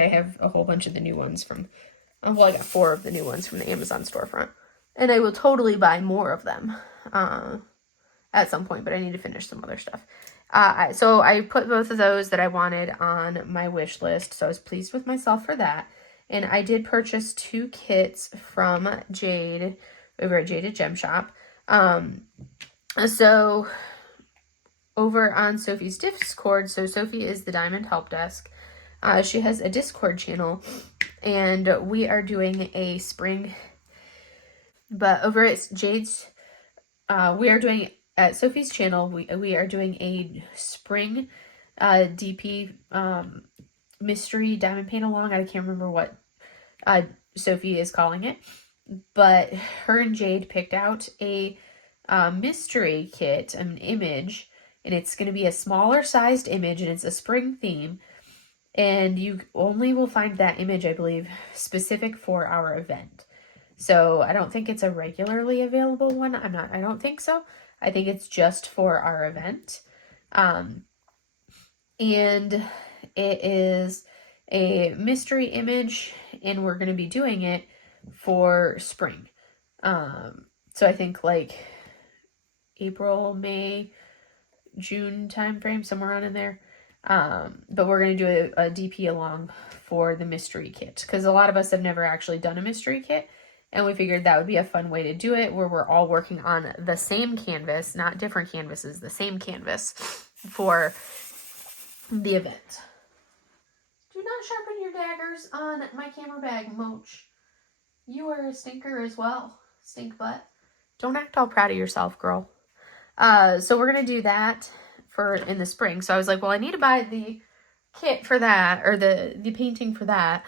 have a whole bunch of the new ones I got 4 of the new ones from the Amazon storefront, and I will totally buy more of them at some point, but I need to finish some other stuff. So I put both of those that I wanted on my wish list, so I was pleased with myself for that. And I did purchase 2 kits from Jade over at Jaded Gem Shop. So over on Sophie's Discord, so Sophie is the Diamond Help Desk. She has a Discord channel, and we are doing a spring, but over at Jade's, at Sophie's channel, we are doing a spring DP mystery diamond paint along. I can't remember what Sophie is calling it, but her and Jade picked out a mystery kit, an image, and it's going to be a smaller sized image, and it's a spring theme, and you only will find that image, I believe, specific for our event. So I don't think it's a regularly available one. I don't think so. I think it's just for our event. And it is a mystery image, and we're going to be doing it for spring. So I think like April, May, June timeframe, somewhere around in there. But we're going to do a DP along for the mystery kit, because a lot of us have never actually done a mystery kit, and we figured that would be a fun way to do it, where we're all working on the same canvas, not different canvases, the same canvas for the event. Do not sharpen your daggers on my camera bag, Moach. You are a stinker as well, stink butt. Don't act all proud of yourself, girl. So we're going to do that in the spring. So I was like, well, I need to buy the kit for that, or the painting for that.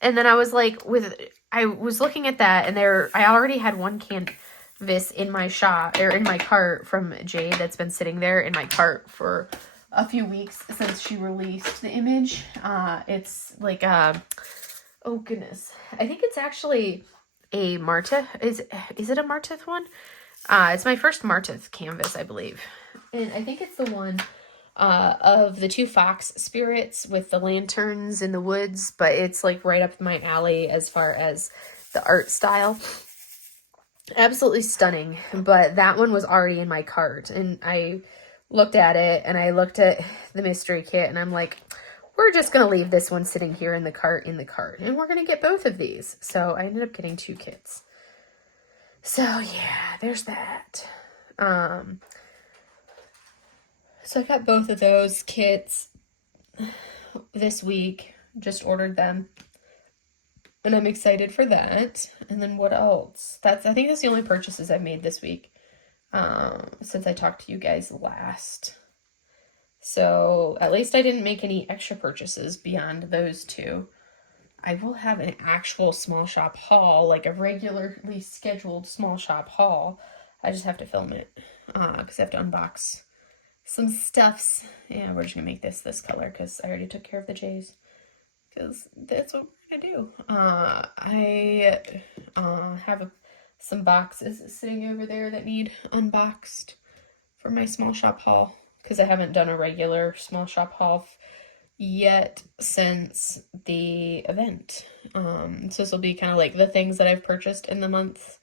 And then I was like, I was looking at that, and I already had one canvas in my shop, or in my cart from Jade, that's been sitting there in my cart for a few weeks since she released the image. It's like, oh goodness, I think it's actually a Marta. Is it a Martith one? It's my first Martith canvas, I believe. And I think it's the one of the two fox spirits with the lanterns in the woods, but it's like right up my alley as far as the art style. Absolutely stunning, but that one was already in my cart, and I looked at it, and I looked at the mystery kit, and I'm like, we're just going to leave this one sitting here in the cart, and we're going to get both of these. So I ended up getting 2 kits. So yeah, there's that. So I got both of those kits this week, just ordered them, and I'm excited for that. And then what else? I think that's the only purchases I've made this week, since I talked to you guys last. So at least I didn't make any extra purchases beyond those 2. I will have an actual small shop haul, like a regularly scheduled small shop haul. I just have to film it, because I have to unbox some stuffs. Yeah, we're just gonna make this color because I already took care of the J's, because that's what we're gonna do. I have some boxes sitting over there that need unboxed for my small shop haul, because I haven't done a regular small shop haul yet since the event. So this will be kind of like the things that I've purchased in the month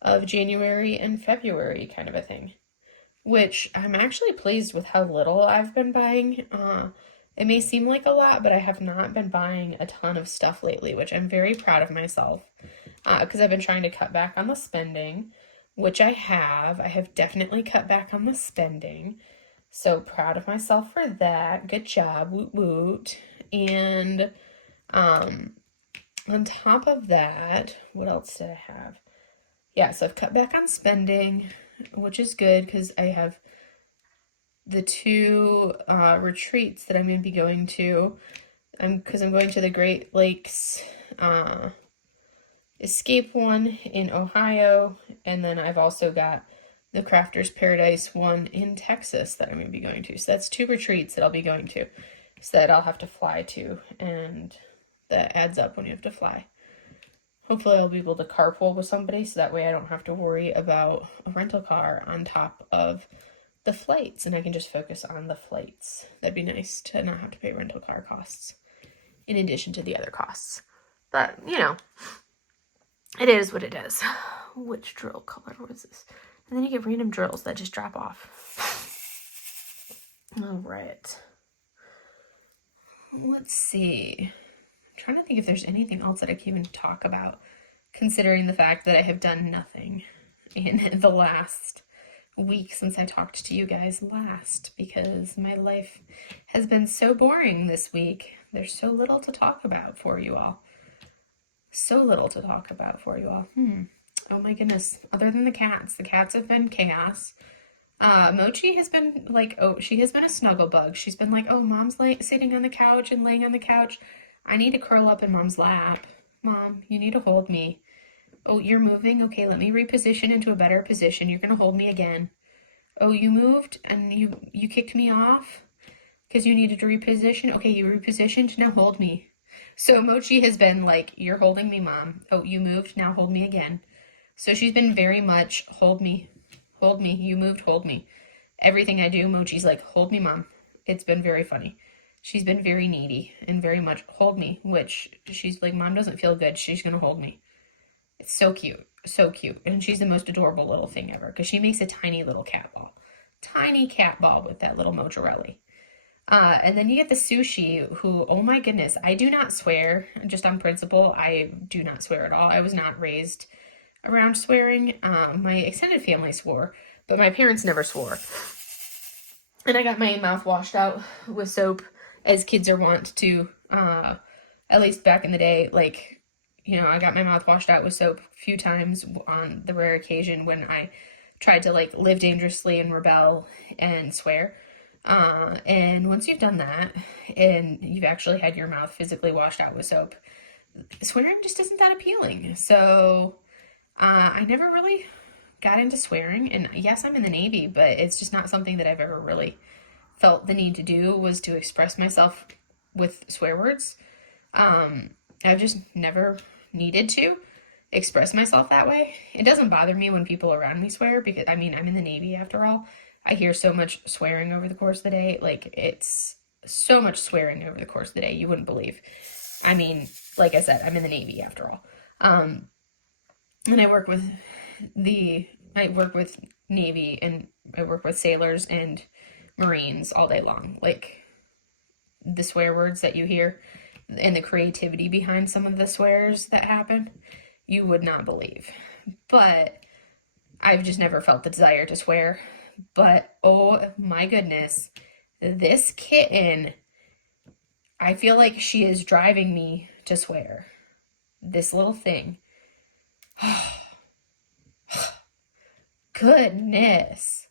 of January and February, kind of a thing, which I'm actually pleased with how little I've been buying. It may seem like a lot, but I have not been buying a ton of stuff lately, which I'm very proud of myself, because I've been trying to cut back on the spending, which I have. I have definitely cut back on the spending. So proud of myself for that. Good job. Woot woot. And on top of that, what else did I have? Yeah, so I've cut back on spending, which is good, because I have the 2 retreats that I'm going to be going to. Because I'm going to the Great Lakes Escape one in Ohio, and then I've also got the Crafter's Paradise one in Texas that I'm going to be going to. So that's 2 retreats that I'll be going to, so that I'll have to fly to, and that adds up when you have to fly. Hopefully I'll be able to carpool with somebody, so that way I don't have to worry about a rental car on top of the flights, and I can just focus on the flights. That'd be nice to not have to pay rental car costs in addition to the other costs. But, you know, it is what it is. Which drill color was this? And then you get random drills that just drop off. All right. Let's see. I'm trying to think if there's anything else that I can even talk about, considering the fact that I have done nothing in the last week since I talked to you guys last, because my life has been so boring this week. There's so little to talk about for you all. So little to talk about for you all. Oh my goodness. Other than the cats have been chaos. Mochi has been like, she has been a snuggle bug. She's been like, mom's sitting on the couch and laying on the couch. I need to curl up in mom's lap. Mom, you need to hold me. Oh, you're moving? Okay, let me reposition into a better position. You're going to hold me again. Oh, you moved and you kicked me off because you needed to reposition? Okay, you repositioned, now hold me. So Mochi has been like, you're holding me, Mom. Oh, you moved, now hold me again. So she's been very much, hold me, you moved, hold me. Everything I do, Mochi's like, hold me, Mom. It's been very funny. She's been very needy and very much hold me, which she's like, Mom doesn't feel good, she's going to hold me. It's so cute, so cute. And she's the most adorable little thing ever, because she makes a tiny little cat ball. Tiny cat ball with that little mozzarella. And then you get the Sushi, who, oh my goodness, I do not swear, just on principle. I do not swear at all. I was not raised around swearing. My extended family swore, but my parents never swore. And I got my mouth washed out with soap, as kids are wont to, at least back in the day. Like, you know, I got my mouth washed out with soap a few times on the rare occasion when I tried to, like, live dangerously and rebel and swear. And once you've done that and you've actually had your mouth physically washed out with soap, swearing just isn't that appealing. So I never really got into swearing. And yes, I'm in the Navy, but it's just not something that I've ever really felt the need to do, was to express myself with swear words. I've just never needed to express myself that way. It doesn't bother me when people around me swear because, I mean, I'm in the Navy after all. I hear so much swearing over the course of the day. Like, it's so much swearing over the course of the day, you wouldn't believe. I mean, like I said, I'm in the Navy after all. And I work with Navy, and I work with sailors and Marines all day long. Like, the swear words that you hear and the creativity behind some of the swears that happen, you would not believe. But I've just never felt the desire to swear. But oh my goodness, this kitten, I feel like she is driving me to swear. This little thing. Goodness.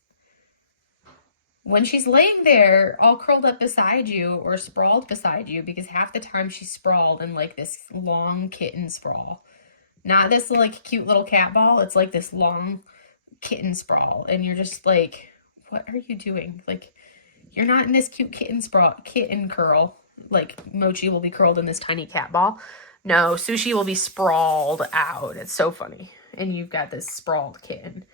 When she's laying there all curled up beside you or sprawled beside you, because half the time she's sprawled in like this long kitten sprawl. Not this like cute little cat ball, it's like this long kitten sprawl. And you're just like, what are you doing? Like, you're not in this cute kitten curl. Like, Mochi will be curled in this tiny cat ball. No, Sushi will be sprawled out. It's so funny. And you've got this sprawled kitten.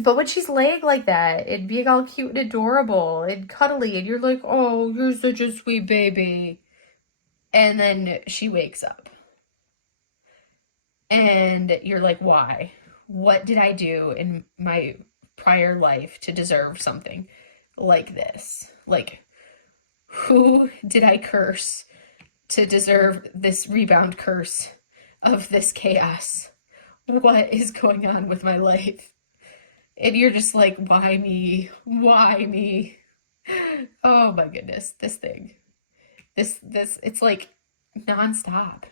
But when she's laying like that, it'd be all cute and adorable and cuddly, and you're like, oh, you're such a sweet baby. And then she wakes up. And you're like, why? What did I do in my prior life to deserve something like this? Like, who did I curse to deserve this rebound curse of this chaos? What is going on with my life? And you're just like, why me? Why me? Oh my goodness, this thing. It's like nonstop,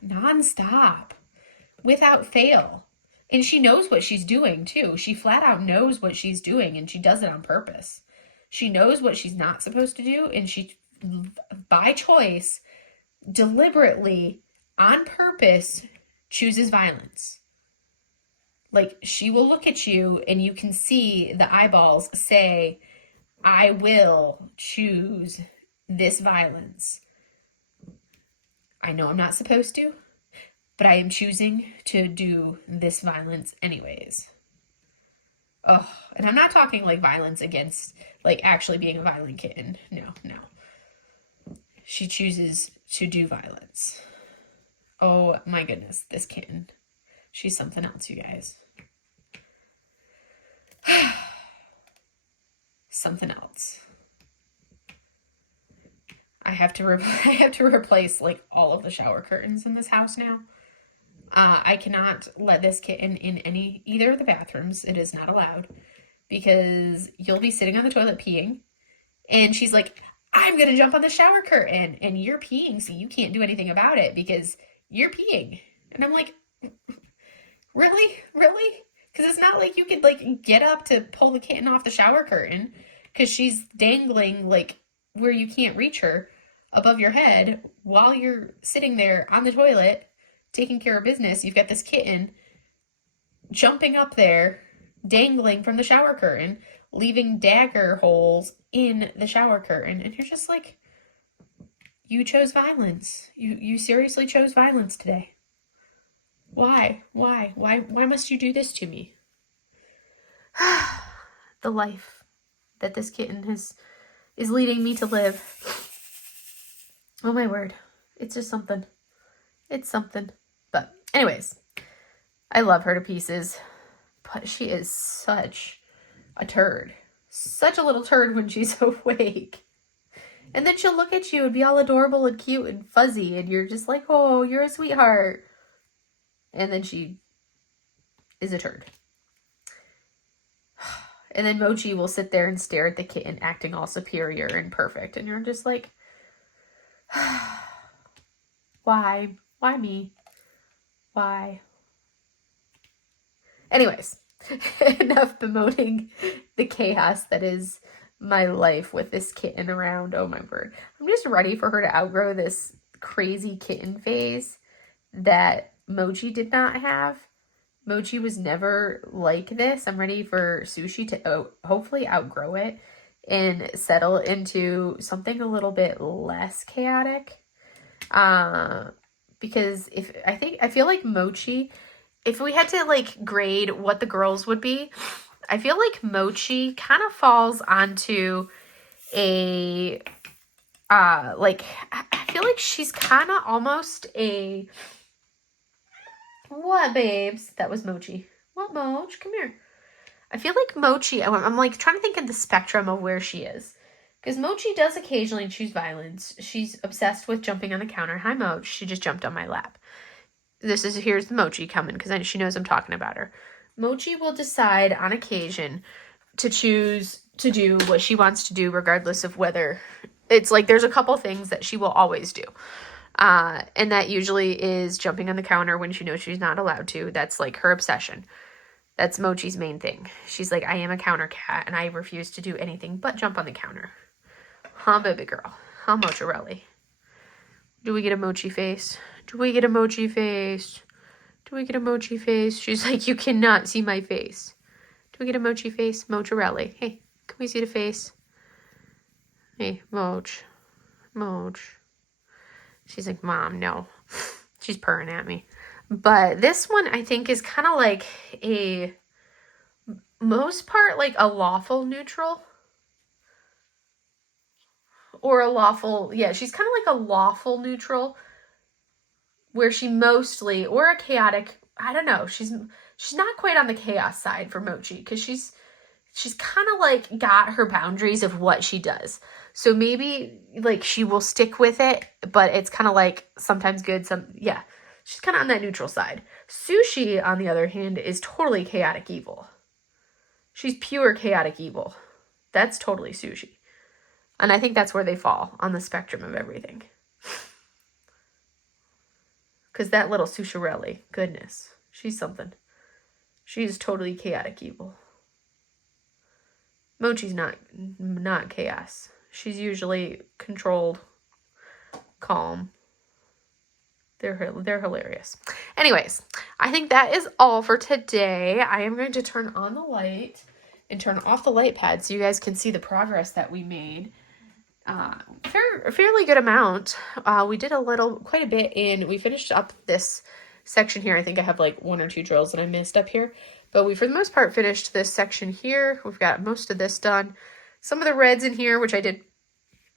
without fail. And she knows what she's doing too. She flat out knows what she's doing, and she does it on purpose. She knows what she's not supposed to do, and she, by choice, deliberately, on purpose, chooses violence. Like, she will look at you and you can see the eyeballs say, I will choose this violence. I know I'm not supposed to, but I am choosing to do this violence anyways. Oh, and I'm not talking like violence against, like, actually being a violent kitten. No. She chooses to do violence. Oh my goodness, this kitten. She's something else, you guys. Something else. I have to replace like all of the shower curtains in this house now. I cannot let this kitten in either of the bathrooms. It is not allowed, because you'll be sitting on the toilet peeing, and she's like, I'm gonna jump on the shower curtain, and you're peeing, so you can't do anything about it because you're peeing. And I'm like, really? Because it's not like you could like get up to pull the kitten off the shower curtain, because she's dangling like where you can't reach her above your head while you're sitting there on the toilet taking care of business. You've got this kitten jumping up there, dangling from the shower curtain, leaving dagger holes in the shower curtain, and you're just like, you chose violence. You seriously chose violence today. Why must you do this to me? The life that this kitten is leading me to live. Oh my word. It's just something. It's something. But anyways, I love her to pieces, but she is such a turd. Such a little turd when she's awake. And then she'll look at you and be all adorable and cute and fuzzy, and you're just like, oh, you're a sweetheart. And then she is a turd. And then Mochi will sit there and stare at the kitten, acting all superior and perfect. And you're just like, why? Why me? Why? Anyways, enough bemoaning the chaos that is my life with this kitten around. Oh my word. I'm just ready for her to outgrow this crazy kitten phase that Mochi did not have. Mochi was never like this. I'm ready for Sushi to hopefully outgrow it and settle into something a little bit less chaotic. Because I feel like Mochi, if we had to like grade what the girls would be, I feel like Mochi kind of falls onto a like I feel like she's kind of almost a what, babes? That was Mochi. What, Moch? Come here. I feel like Mochi, I'm like trying to think of the spectrum of where she is. Because Mochi does occasionally choose violence. She's obsessed with jumping on the counter. Hi, Moch. She just jumped on my lap. Here's the Mochi coming because she knows I'm talking about her. Mochi will decide on occasion to choose to do what she wants to do regardless of whether it's like there's a couple things that she will always do. And that usually is jumping on the counter when she knows she's not allowed to. That's like her obsession. That's Mochi's main thing. She's like, I am a counter cat and I refuse to do anything but jump on the counter. Huh, baby girl? Huh, Mozzarella? Do we get a Mochi face? Do we get a Mochi face? Do we get a Mochi face? She's like, you cannot see my face. Do we get a Mochi face? Mozzarella. Hey, can we see the face? Hey, Moch. She's like, Mom, no. She's purring at me. But this one, I think, is kind of like a, most part, like a lawful neutral. Or a lawful, yeah, she's kind of like a lawful neutral. Where she mostly, or a chaotic, I don't know. She's not quite on the chaos side for Mochi. Because she's kind of like got her boundaries of what she does. So maybe like she will stick with it, but it's kind of like sometimes good, yeah. She's kind of on that neutral side. Sushi, on the other hand, is totally chaotic evil. She's pure chaotic evil. That's totally Sushi. And I think that's where they fall on the spectrum of everything. Because that little Susharelli, goodness, she's something. She's totally chaotic evil. Mochi's not chaos. She's usually controlled, calm. They're hilarious. Anyways, I think that is all for today. I am going to turn on the light and turn off the light pad so you guys can see the progress that we made. Fairly good amount. We did quite a bit we finished up this section here. I think I have like 1 or 2 drills that I missed up here. But we, for the most part, finished this section here. We've got most of this done. Some of the reds in here, which I did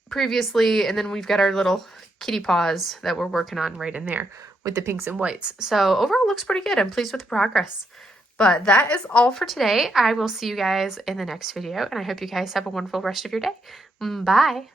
previously. And then we've got our little kitty paws that we're working on right in there with the pinks and whites. So overall, looks pretty good. I'm pleased with the progress. But that is all for today. I will see you guys in the next video. And I hope you guys have a wonderful rest of your day. Bye.